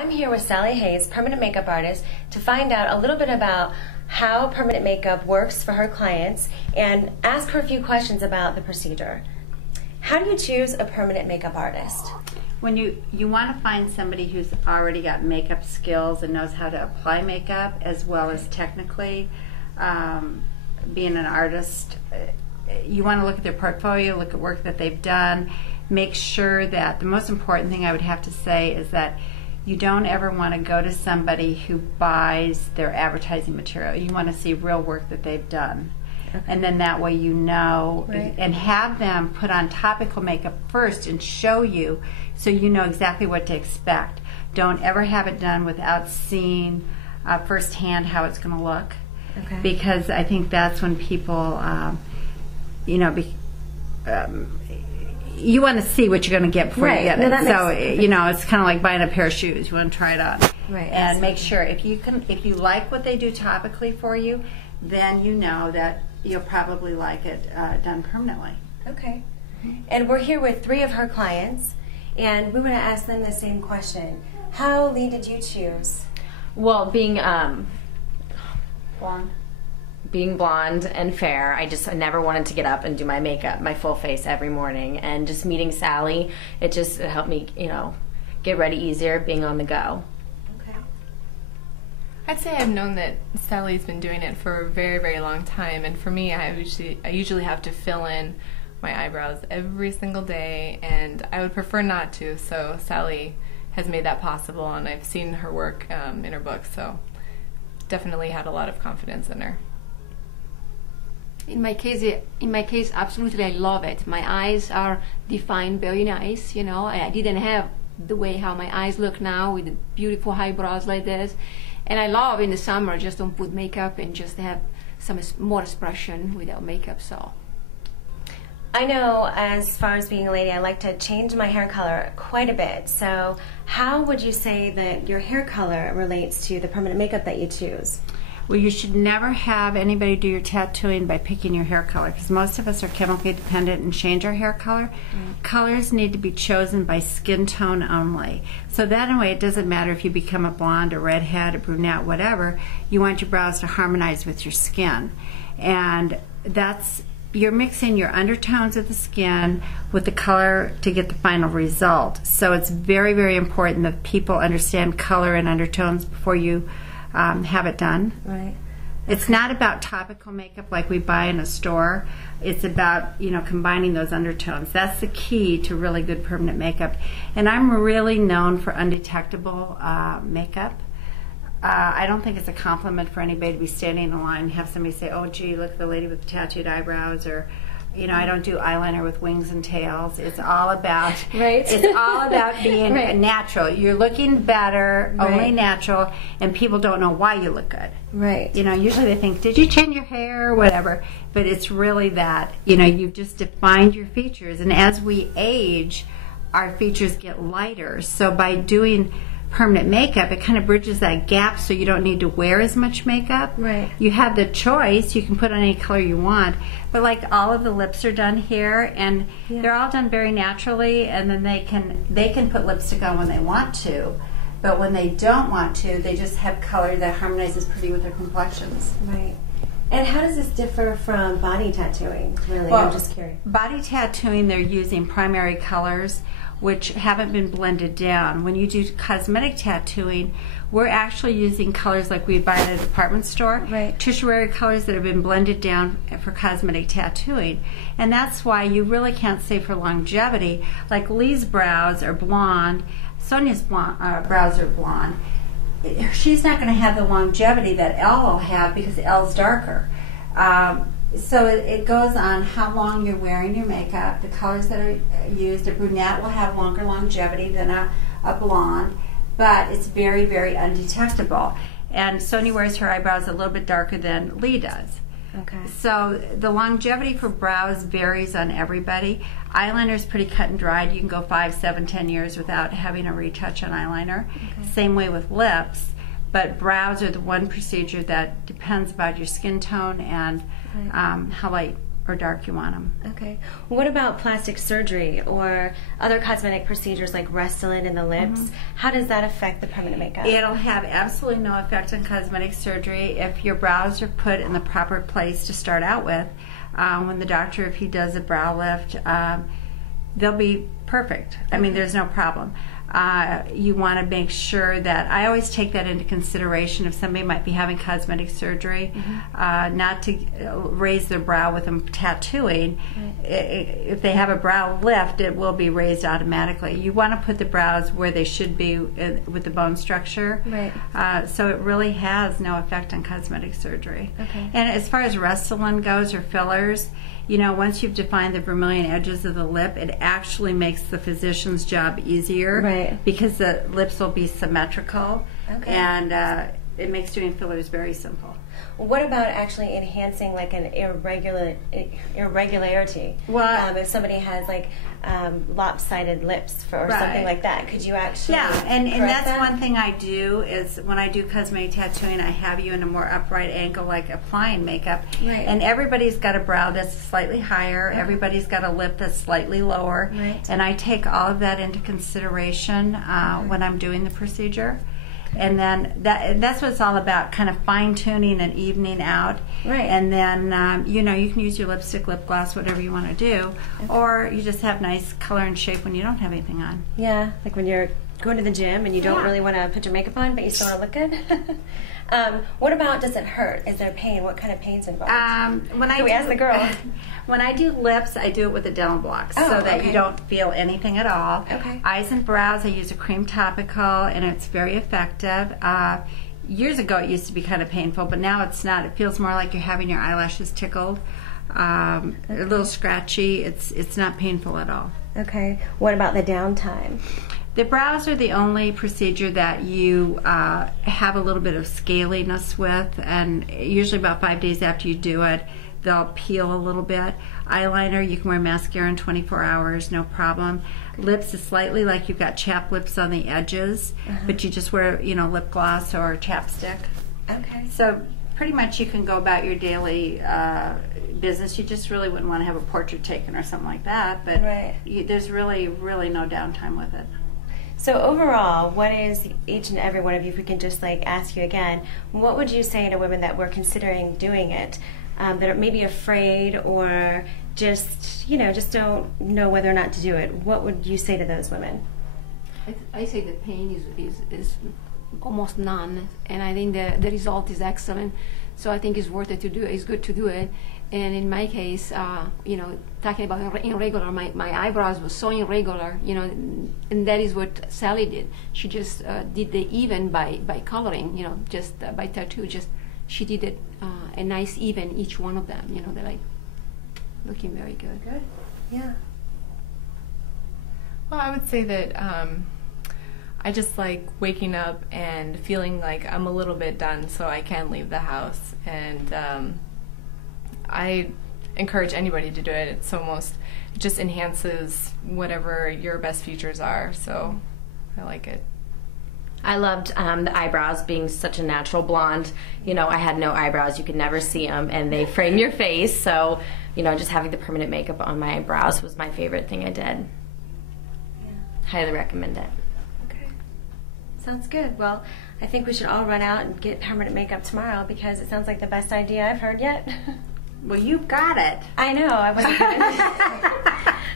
I'm here with Sally Hayes, permanent makeup artist, to find out a little bit about how permanent makeup works for her clients and ask her a few questions about the procedure. How do you choose a permanent makeup artist? When you want to find somebody who's already got makeup skills and knows how to apply makeup as well as technically being an artist, you want to look at their portfolio, look at work that they've done, make sure that the most important thing I would have to say is that you don't ever want to go to somebody who buys their advertising material. You want to see real work that they've done. Okay. And then that way you know, right. And have them put on topical makeup first and show you so you know exactly what to expect. Don't ever have it done without seeing firsthand how it's going to look. Okay. Because I think that's when people, you want to see what you're going to get before you get it. So it's kind of like buying a pair of shoes. You want to try it on, right? And make sure if you like what they do topically for you, then you know that you'll probably like it done permanently. Okay. And we're here with 3 of her clients, and we want to ask them the same question. How, Lee, did you choose? Well, being blonde and fair, I never wanted to get up and do my makeup, my full face every morning. And just meeting Sally, it helped me, get ready easier, being on the go. Okay. I'd say I've known that Sally's been doing it for a very, very long time. And for me, I usually have to fill in my eyebrows every single day, and I would prefer not to. So Sally has made that possible, and I've seen her work in her book, so definitely had a lot of confidence in her. In my case, absolutely, I love it. My eyes are defined very nice. I didn't have the way how my eyes look now with the beautiful eyebrows like this. And I love in the summer just don't put makeup and just have some more expression without makeup. So I know, as far as being a lady, I like to change my hair color quite a bit. So how would you say that your hair color relates to the permanent makeup that you choose? Well, you should never have anybody do your tattooing by picking your hair color, because most of us are chemically dependent and change our hair color. Colors need to be chosen by skin tone only. So that way it doesn't matter if you become a blonde, a redhead, a brunette, whatever. You want your brows to harmonize with your skin. And you're mixing your undertones of the skin with the color to get the final result. So it's very, very important that people understand color and undertones before you have it done. Right. It's not about topical makeup like we buy in a store. It's about combining those undertones. That's the key to really good permanent makeup. And I'm really known for undetectable makeup. I don't think it's a compliment for anybody to be standing in line and have somebody say, "Oh, gee, look at the lady with the tattooed eyebrows," or I don't do eyeliner with wings and tails. It's all about It's all about being natural. You're looking better, only natural, and people don't know why you look good. Right. Usually they think, "Did you change your hair?" or whatever. But it's really that you've just defined your features, and as we age, our features get lighter. So by doing permanent makeup, it kind of bridges that gap so you don't need to wear as much makeup. Right. You have the choice. You can put on any color you want. But like all of the lips are done here, and they're all done very naturally, and then they can put lipstick on when they want to. But when they don't want to, they just have color that harmonizes pretty with their complexions. Right. And how does this differ from body tattooing, really? I'm just curious. Body tattooing, they're using primary colors which haven't been blended down. When you do cosmetic tattooing, we're actually using colors like we buy at a department store, tertiary colors that have been blended down for cosmetic tattooing. And that's why you really can't say for longevity, like Lee's brows are blonde, Sonia's brows are blonde. She's not going to have the longevity that Elle will have because Elle's darker. So it goes on how long you're wearing your makeup, the colors that are used. A brunette will have longer longevity than a blonde, but it's very, very undetectable. And Sonia wears her eyebrows a little bit darker than Lee does. Okay. So the longevity for brows varies on everybody. Eyeliner is pretty cut and dried. You can go 5, 7, 10 years without having a retouch on eyeliner. Okay. Same way with lips. But brows are the one procedure that depends about your skin tone and how light or dark you want them. Okay. What about plastic surgery or other cosmetic procedures like Restylane in the lips? How does that affect the permanent makeup? It'll have absolutely no effect on cosmetic surgery if your brows are put in the proper place to start out with. When the doctor, if he does a brow lift, they'll be perfect. I mean, there's no problem. You want to make sure that, I always take that into consideration if somebody might be having cosmetic surgery, not to raise their brow with them tattooing. If they have a brow lift, it will be raised automatically. You want to put the brows where they should be with the bone structure. Right. So it really has no effect on cosmetic surgery. Okay. And as far as Restylane goes, or fillers, you know, once you've defined the vermilion edges of the lip, it actually makes the physician's job easier. Right. Because the lips will be symmetrical. Okay. And it makes doing fillers very simple. What about actually enhancing like an irregularity? Well, if somebody has like lopsided lips or something like that, could you actually and that's that? one thing I do is when I do cosmetic tattooing, I have you in a more upright angle, like applying makeup. Right. And everybody's got a brow that's slightly higher. Everybody's got a lip that's slightly lower. Right. And I take all of that into consideration when I'm doing the procedure. And then that's what it's all about, kind of fine-tuning and evening out. Right. And then, you know, you can use your lipstick, lip gloss, whatever you want to do. Or you just have nice color and shape when you don't have anything on. Yeah, like when you're going to the gym and you don't really want to put your makeup on, but you still want to look good. What about, does it hurt? Is there pain? What kind of pain's involved? Can we ask the girl? When I do lips, I do it with a dental blocks Oh, so that okay. you don't feel anything at all. Okay. Eyes and brows, I use a cream topical, and it's very effective. Years ago, it used to be kind of painful, but now it's not. It feels more like you're having your eyelashes tickled. A little scratchy. It's not painful at all. Okay. What about the downtime? The brows are the only procedure that you have a little bit of scaliness with, and usually about 5 days after you do it, they'll peel a little bit. Eyeliner, you can wear mascara in 24 hours, no problem. Lips is slightly like you've got chapped lips on the edges, but you just wear, you know, lip gloss or chapstick. Okay. So pretty much you can go about your daily business. You just really wouldn't want to have a portrait taken or something like that, but there's really no downtime with it. So overall, what is each and every one of you, if we can just like ask you again, what would you say to women that were considering doing it, that are maybe afraid or just, you know, just don't know whether or not to do it? What would you say to those women? I say the pain is almost none, and I think the result is excellent. So I think it's worth it to do it. It's good to do it. And in my case, you know, talking about irregular, my eyebrows were so irregular, you know, and that is what Sally did. She just did the even by coloring, you know, just by tattoo. Just she did it a nice even each one of them. You know, they're like looking very good. Good. Yeah. Well, I would say that I just like waking up and feeling like I'm a little bit done, so I can leave the house. And I encourage anybody to do it. It just enhances whatever your best features are. So I like it. I loved the eyebrows being such a natural blonde. You know, I had no eyebrows. You could never see them, and they frame your face. So, you know, just having the permanent makeup on my eyebrows was my favorite thing I did. Yeah. Highly recommend it. Okay. Sounds good. Well, I think we should all run out and get permanent makeup tomorrow because it sounds like the best idea I've heard yet. Well, you've got it. I know. I wasn't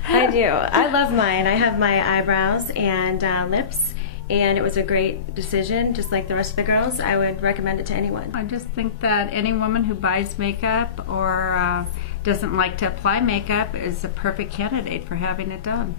I do. I love mine. I have my eyebrows and lips, and it was a great decision, just like the rest of the girls. I would recommend it to anyone. I just think that any woman who buys makeup or doesn't like to apply makeup is a perfect candidate for having it done.